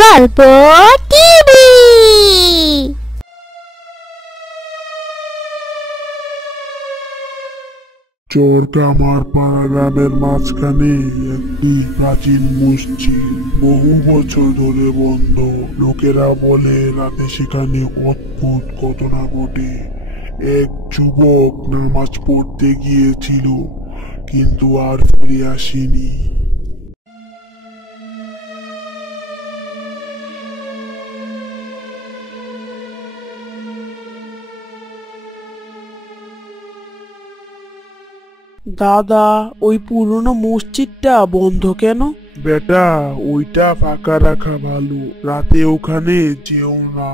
গল্প টিভি। চরকামার পাড়া গ্রামের মাঝখানে একটি প্রাচীন মসজিদ বহু বছর ধরে বন্ধ। লোকেরা বলে রাতে সেখানে অদ্ভুত ঘটনা ঘটে। এক যুবক নামাজ পড়তে গিয়েছিল, কিন্তু আর ফিরে আসেনি। দাদা, ওই পুরনো মসজিদটা বন্ধ কেন? বেটা, ওইটা ফাঁকা রাখা ভালো। রাতে ওখানে যেও না।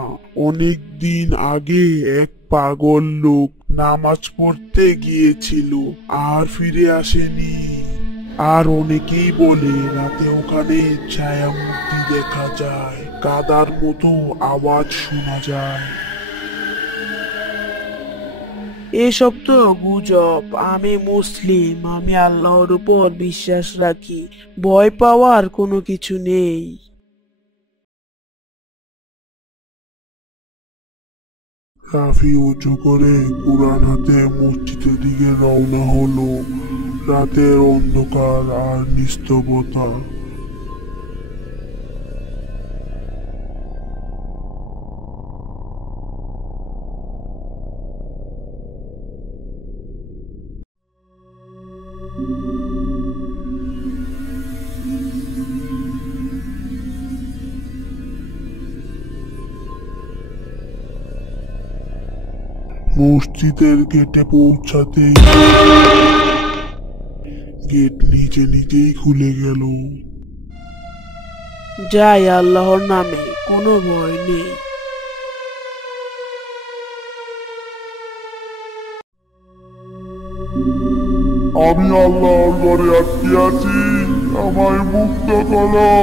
অনেক দিন আগে এক পাগল লোক নামাজ পড়তে গিয়েছিল, আর ফিরে আসেনি। আর অনেকেই বলে রাতে ওখানে ছায়ামূর্তি দেখা যায়, কাদার মতো আওয়াজ শোনা যায়। এসব তো গুজব। আমি মুসলিম, আমি আল্লাহর উপর বিশ্বাস রাখি। ভয় পাওয়ার কোনো কিছু নেই। রাফি উঁচু করে কুরআন হাতে মসজিদের দিকে রওনা হলো। রাতের অন্ধকার আর নিস্তব্ধতা। মসজিদের গেটে পৌঁছাতেই গেট নিজে নিজেই খুলে গেল। যাই আল্লাহর নামে, কোনো ভয় নেই। আমি আল্লাহর ঘরে আটকে আছি, আমায় মুক্ত করো।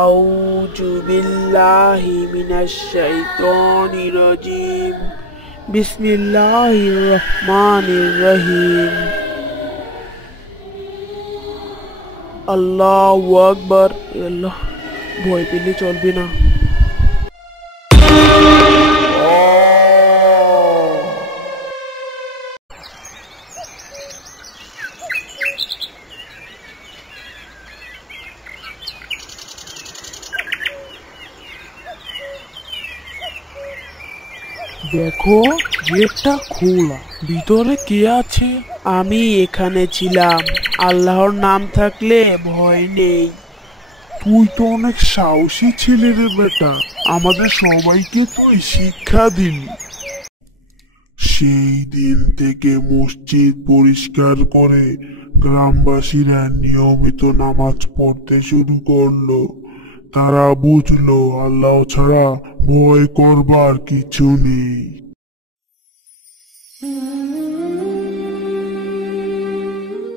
আউযু বিল্লাহি মিনাশ শাইতানির রাজিম। বিসমিল্লাহির রহমানির রহিম। আল্লাহু আকবার। আল্লাহ, ভয় পেলে চলবে না। দেখো, গেটটা খোলা। ভিতরে কে আছে? আমি এখানে ছিলাম। আল্লাহর নাম থাকলে ভয় নেই। তুই তো অনেক সাহসী ছেলে রে বেটা, আমাদের সবাইকে তুই শিক্ষা দিলি। সেই দিন থেকে মসজিদ পরিষ্কার করে গ্রামবাসীরা নিয়মিত নামাজ পড়তে শুরু করলো। তারা বুঝলো আল্লাহ ছাড়া ভয় করবার কিছু নেই।